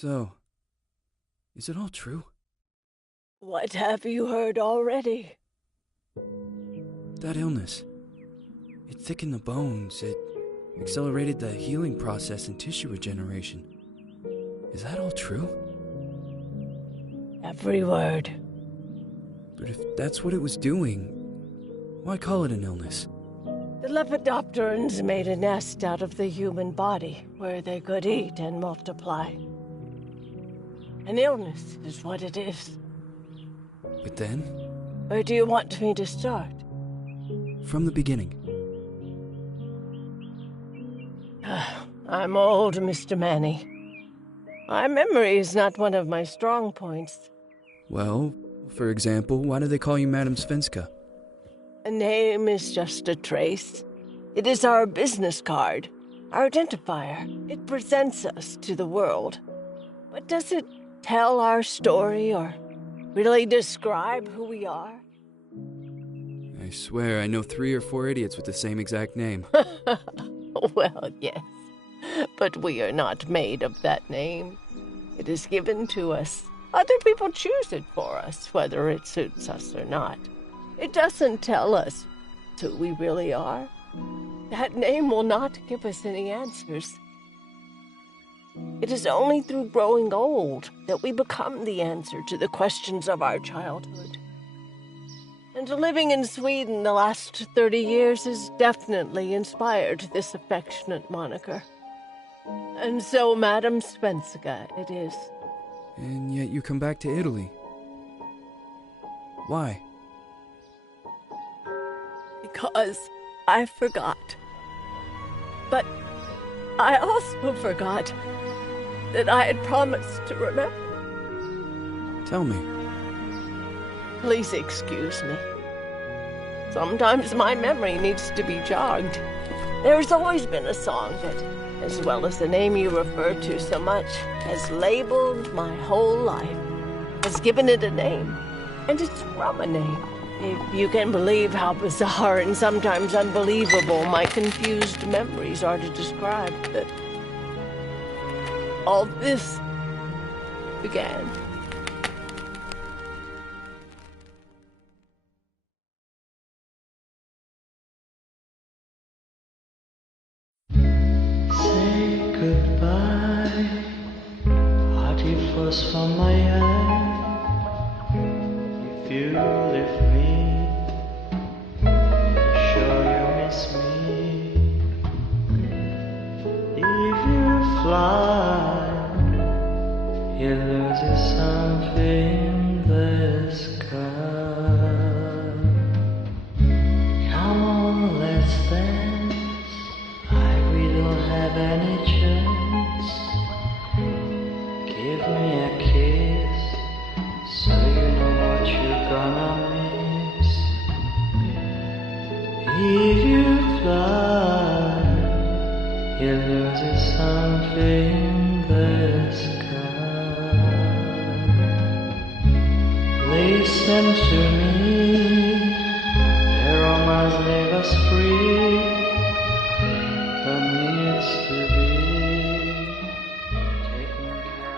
So, is it all true? What have you heard already? That illness. It thickened the bones. It accelerated the healing process and tissue regeneration. Is that all true? Every word. But if that's what it was doing, why call it an illness? The Lepidopterans made a nest out of the human body where they could eat and multiply. An illness is what it is. But then, Where do you want me to start? from the beginning. I'm old, Mr. Manny. My memory is not one of my strong points. Well, for example, why do they call you Madam Svenska? A name is just a trace. It is our business card, our identifier. It presents us to the world. But does it tell our story or really describe who we are? I swear I know 3 or 4 idiots with the same exact name. Well, yes. But we are not made of that name. It is given to us. Other people choose it for us, whether it suits us or not. It doesn't tell us who we really are. That name will not give us any answers. It is only through growing old that we become the answer to the questions of our childhood. And living in Sweden the last 30 years has definitely inspired this affectionate moniker. And so, Madam Svenska, it is. And yet you come back to Italy. Why? Because I forgot. But I also forgot that I had promised to remember. Tell me. Please excuse me. Sometimes my memory needs to be jogged. There's always been a song that, as well as the name you refer to so much, has labeled my whole life, has given it a name, and it's from a name. If you can believe how bizarre and sometimes unbelievable my confused memories are to describe that all this began. Say goodbye, hearty fuss from my eye. If you leave me, sure you miss me. If you fly, you lose something in the sky. Come on, let's dance. We don't have any chance. Give me a kiss, so you know what you're gonna miss. If you fly, you lose something in the sky. Listen to me, the romance leave us free. There needs to be taken care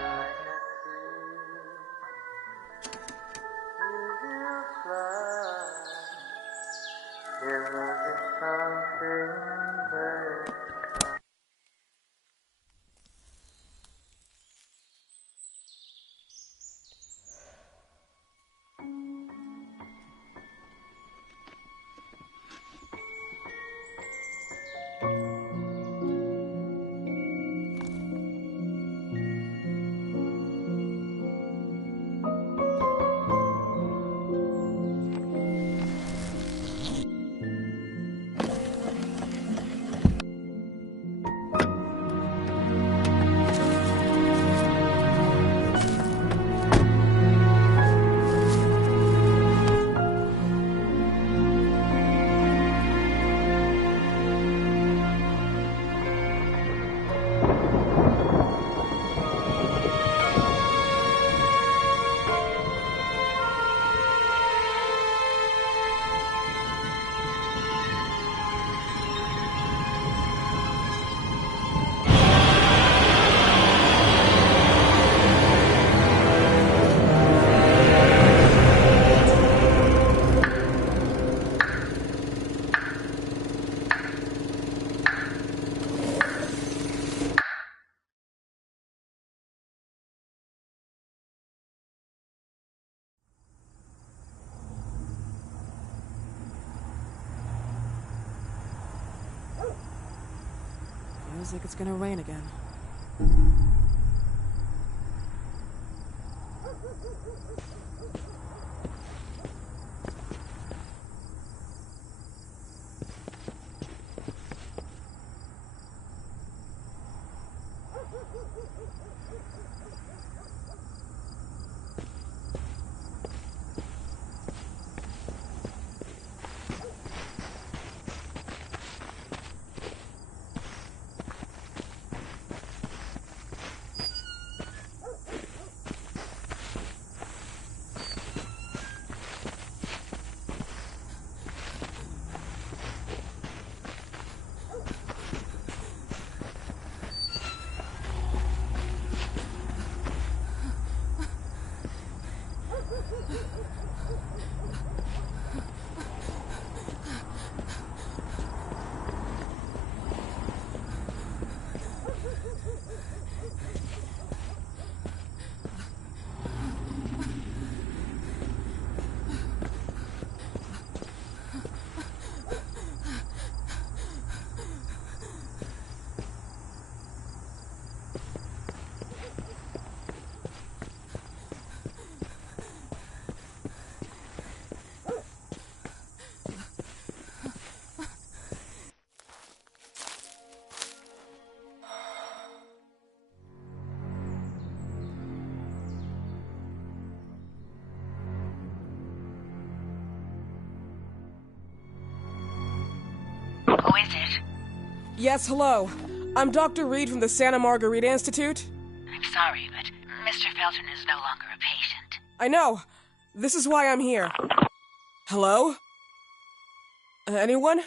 Feels like it's gonna rain again. Who is it? Yes, hello. I'm Dr. Reed from the Santa Margarita Institute. I'm sorry, but Mr. Felton is no longer a patient. I know. This is why I'm here. Hello? Anyone?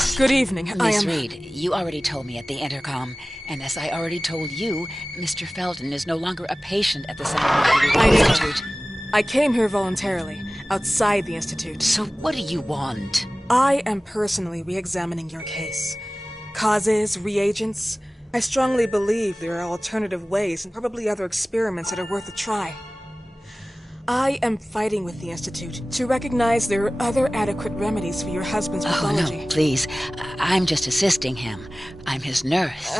Miss... Good evening. Miss Reed, you already told me at the intercom, and as I already told you, Mr. Felton is no longer a patient at the Scientific Institute. I came here voluntarily, outside the Institute. So what do you want? I am personally re-examining your case. Causes, reagents. I strongly believe there are alternative ways and probably other experiments that are worth a try. I am fighting with the Institute to recognize there are other adequate remedies for your husband's pathology. Oh, no, please. I'm just assisting him. I'm his nurse.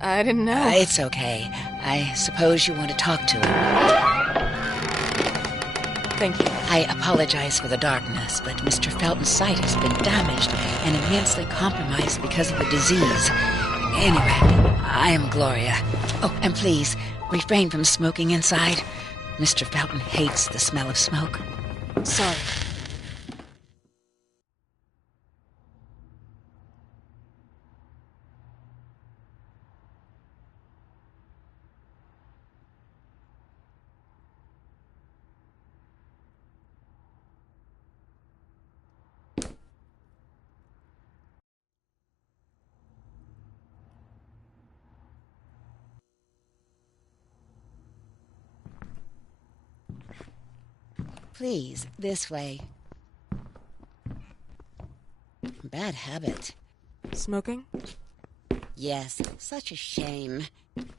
I didn't know. It's okay. I suppose you want to talk to him. Thank you. I apologize for the darkness, but Mr. Felton's sight has been damaged and immensely compromised because of the disease. Anyway, I am Gloria. Oh, and please, refrain from smoking inside. Mr. Felton hates the smell of smoke. Sorry. Please, this way. Bad habit. Smoking? Yes, such a shame.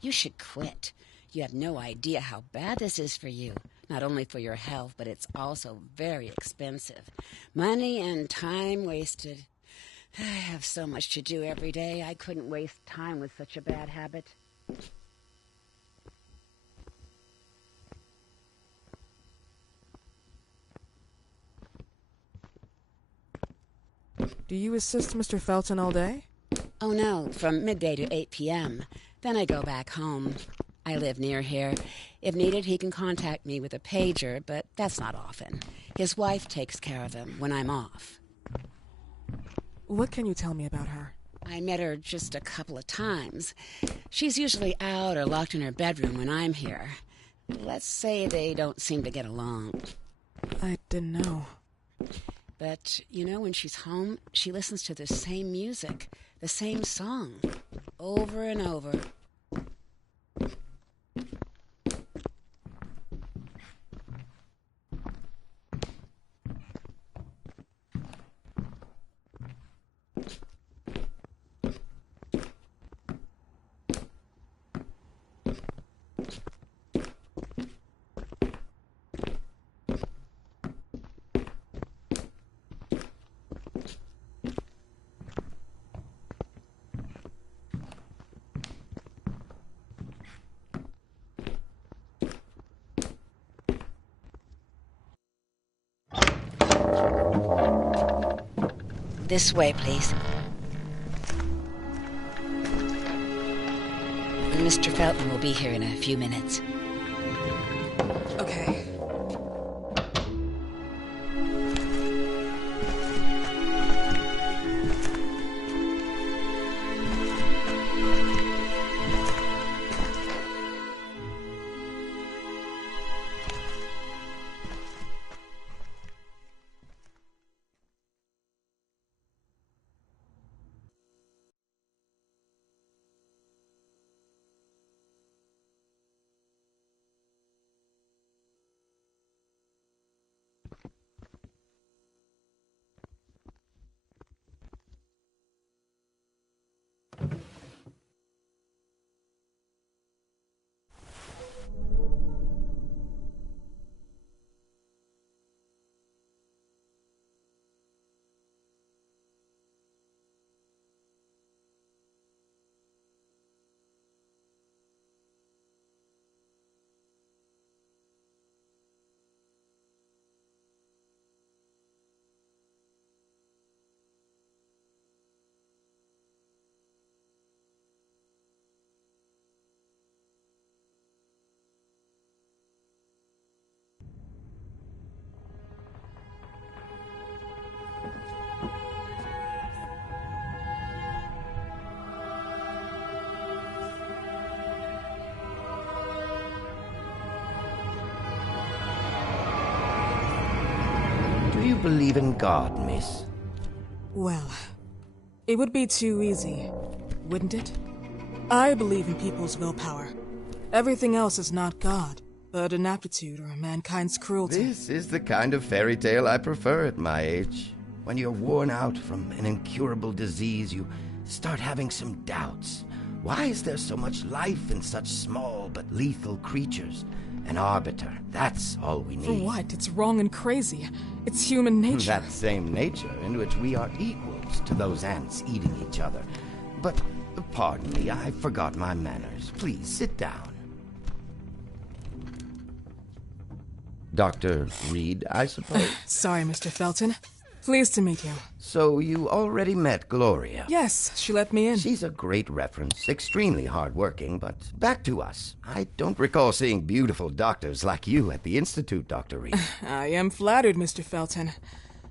You should quit. You have no idea how bad this is for you. Not only for your health, but it's also very expensive. Money and time wasted. I have so much to do every day. I couldn't waste time with such a bad habit. Do you assist Mr. Felton all day? Oh, no, from midday to 8 p.m. Then I go back home. I live near here. If needed, he can contact me with a pager, but that's not often. His wife takes care of him when I'm off. What can you tell me about her? I met her just a couple of times. She's usually out or locked in her bedroom when I'm here. Let's say they don't seem to get along. I didn't know. But, you know, when she's home, she listens to the same music, the same song, over and over. This way, please. Mr. Felton will be here in a few minutes. Okay. Do you believe in God, miss? Well, it would be too easy, wouldn't it? I believe in people's willpower. Everything else is not God, but an aptitude or mankind's cruelty. This is the kind of fairy tale I prefer at my age. When you're worn out from an incurable disease, you start having some doubts. Why is there so much life in such small but lethal creatures? An arbiter, that's all we need. For what? It's wrong and crazy. It's human nature. That same nature in which we are equals to those ants eating each other. But, pardon me, I forgot my manners. Please, sit down. Dr. Reed, I suppose? Sorry, Mr. Felton. Pleased to meet you. So you already met Gloria? Yes, she let me in. She's a great reference, extremely hardworking, but back to us. I don't recall seeing beautiful doctors like you at the Institute, Dr. Reed. I am flattered, Mr. Felton.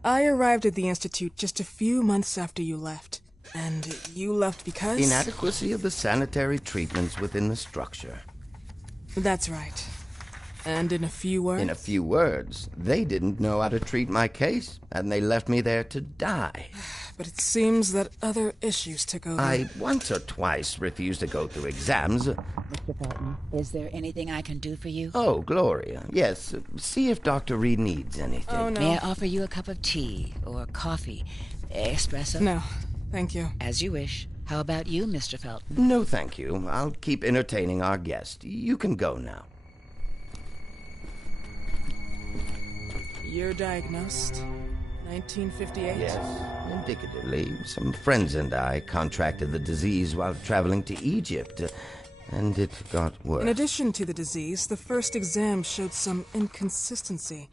I arrived at the Institute just a few months after you left. And you left because? Inadequacy of the sanitary treatments within the structure. That's right. And in a few words? In a few words, they didn't know how to treat my case, and they left me there to die. But it seems that other issues took over. I once or twice refused to go through exams. Mr. Felton, is there anything I can do for you? Oh, Gloria, yes. See if Dr. Reed needs anything. Oh, no. May I offer you a cup of tea or coffee? Espresso? No, thank you. As you wish. How about you, Mr. Felton? No, thank you. I'll keep entertaining our guest. You can go now. You're diagnosed? 1958? Yes, indicatively. Some friends and I contracted the disease while traveling to Egypt, and it got worse. In addition to the disease, the first exam showed some inconsistency.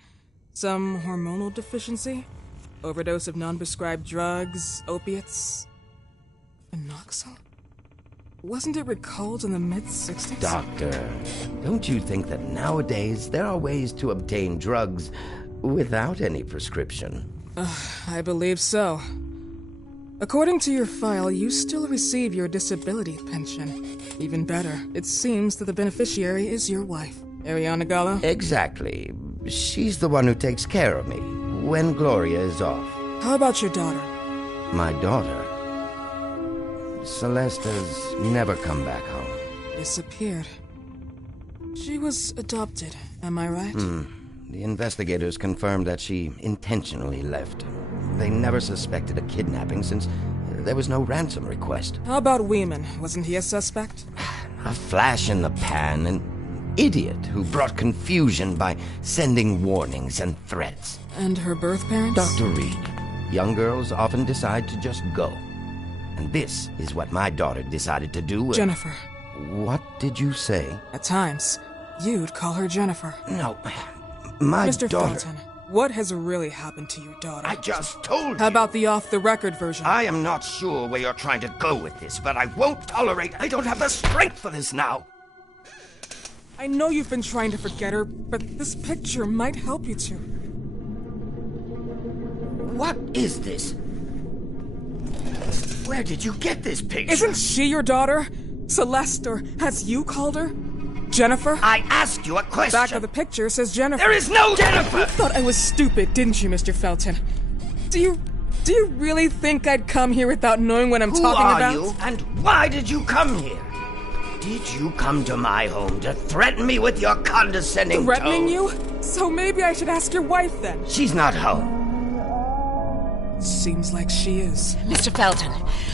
Some hormonal deficiency? Overdose of non-prescribed drugs, opiates? Phenoxyl? Wasn't it recalled in the mid-60s? Doctor, don't you think that nowadays there are ways to obtain drugs without any prescription? I believe so. According to your file, you still receive your disability pension. Even better, it seems that the beneficiary is your wife, Ariana Gallo. Exactly. She's the one who takes care of me when Gloria is off. How about your daughter? My daughter? Celeste has never come back home. Disappeared. She was adopted, am I right? The investigators confirmed that she intentionally left. They never suspected a kidnapping since there was no ransom request. How about Weeman? Wasn't he a suspect? A flash in the pan, an idiot who brought confusion by sending warnings and threats. And her birth parents? Dr. Reed, young girls often decide to just go. And this is what my daughter decided to do. Jennifer. What did you say? At times, you'd call her Jennifer. No, my Mr. daughter... Felton, what has really happened to your daughter? I just told you. How about the off-the-record version? I am not sure where you're trying to go with this, but I won't tolerate... I don't have the strength for this now. I know you've been trying to forget her, but this picture might help you to. What is this? Where did you get this picture? Isn't she your daughter? Celeste, or as you called her? Jennifer? I asked you a question. Back of the picture says Jennifer. There is no Jennifer! You thought I was stupid, didn't you, Mr. Felton? Do you really think I'd come here without knowing what I'm talking about? Who are you, and why did you come here? Did you come to my home to threaten me with your condescending Threatening tone? you? So maybe I should ask your wife then. She's not home. Seems like she is. Mr. Felton,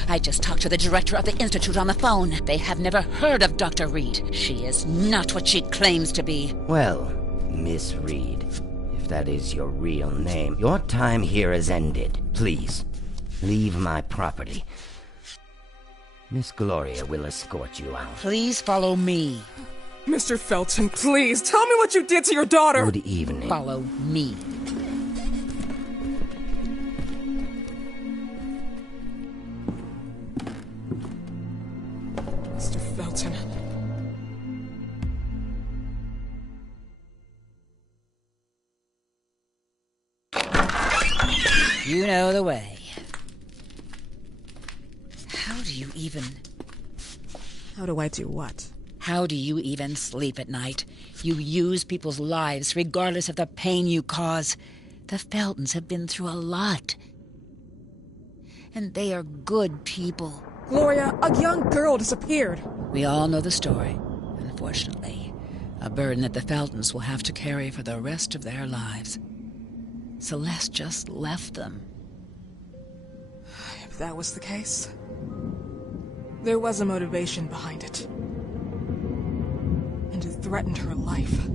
I just talked to the director of the Institute on the phone. They have never heard of Dr. Reed. She is not what she claims to be. Well, Miss Reed, if that is your real name, your time here has ended. Please, leave my property. Miss Gloria will escort you out. Please follow me. Mr. Felton, please, tell me what you did to your daughter! Good evening. Follow me. Mr. Felton. You know the way. How do you even... How do I do what? How do you even sleep at night? You use people's lives regardless of the pain you cause. The Feltons have been through a lot. and they are good people. Gloria, a young girl disappeared. We all know the story, unfortunately. A burden that the Feltons will have to carry for the rest of their lives. Celeste just left them. If that was the case, there was a motivation behind it. And it threatened her life.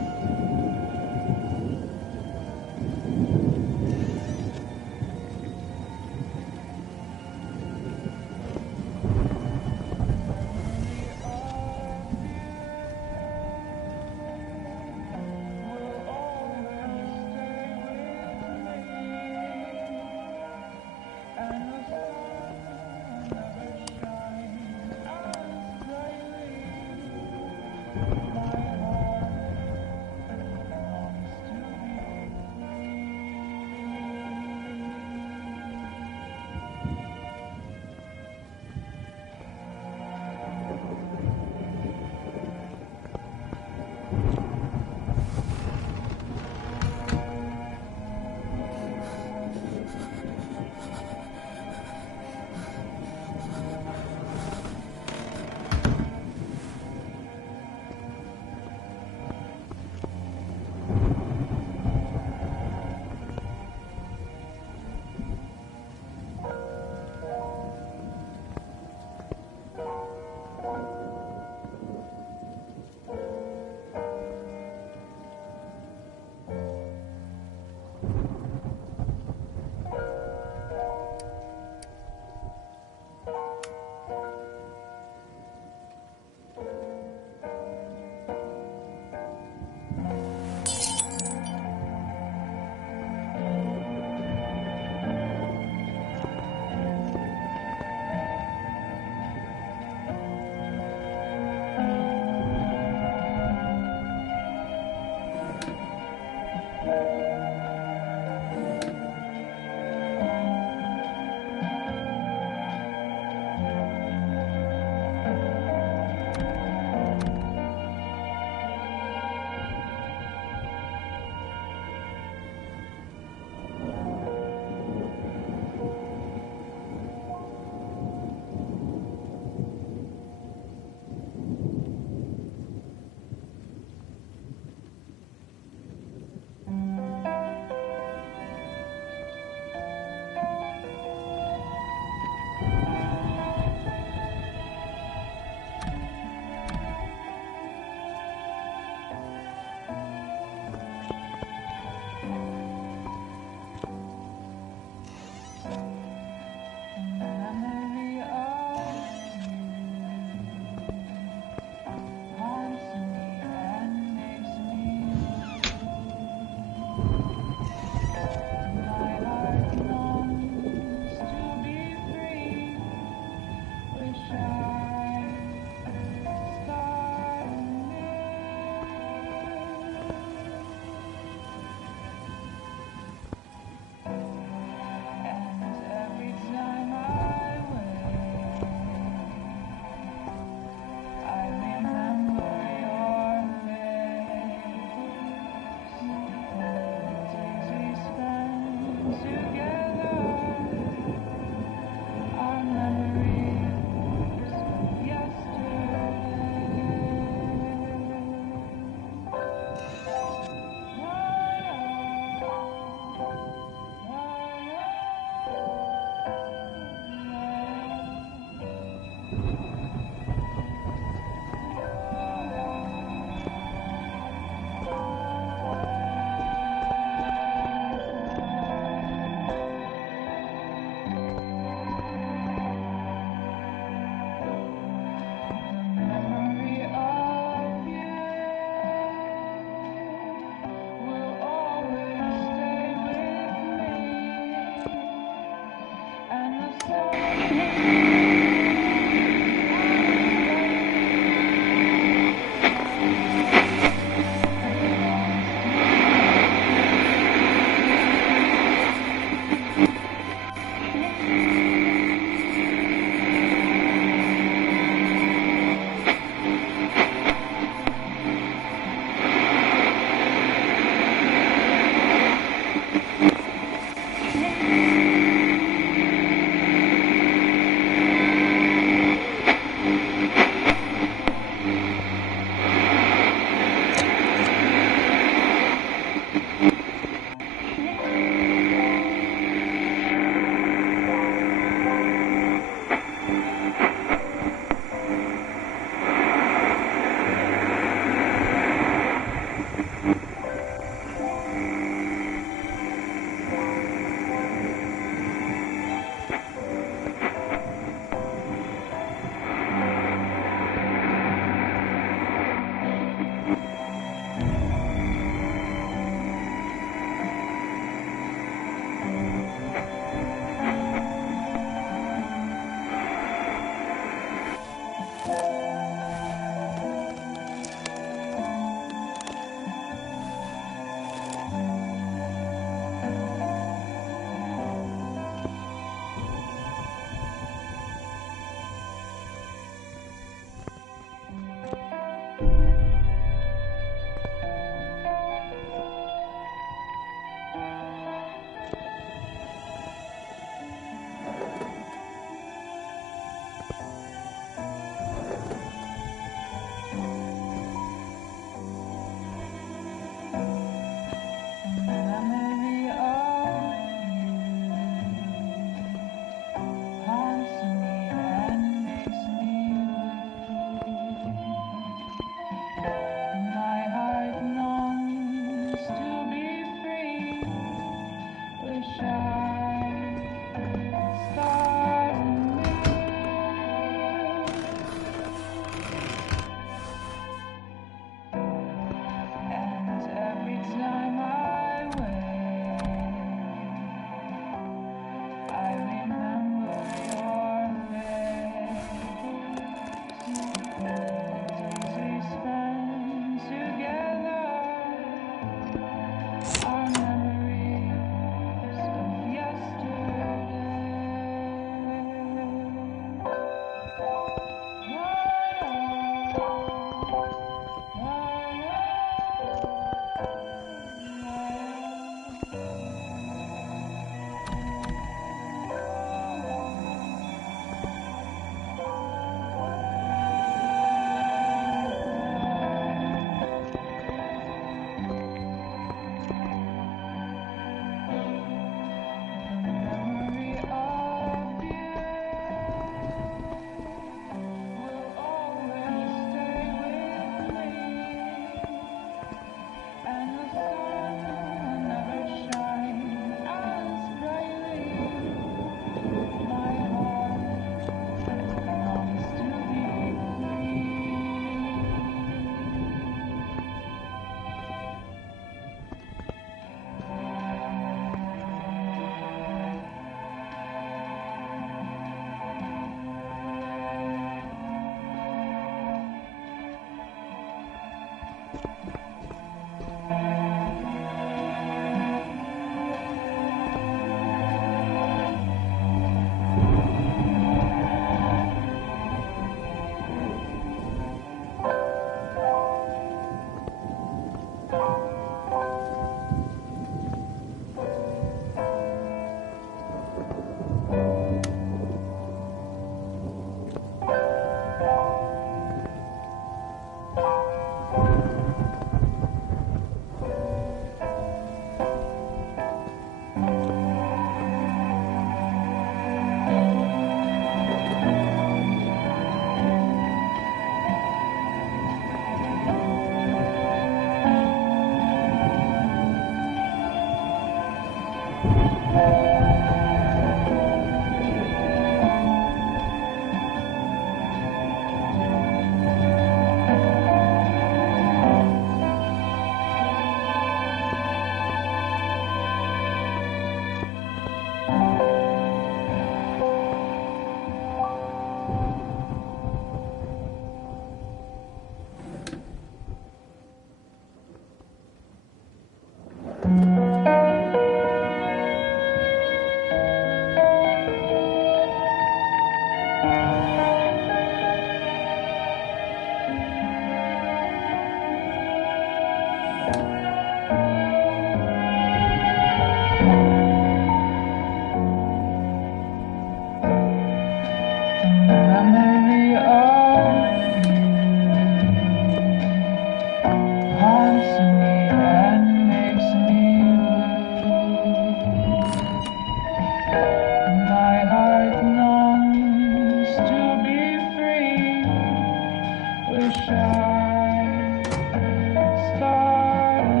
Start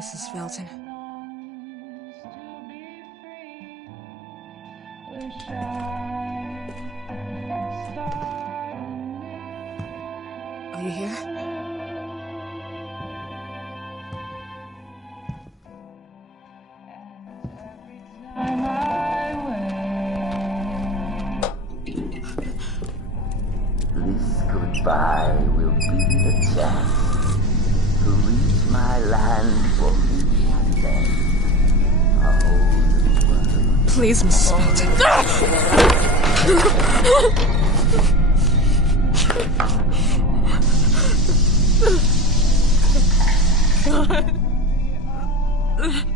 Mrs. Felton. Are you here? This goodbye will be the chance to reach my land for me and then a whole new world. Please, Mrs. Felton. God.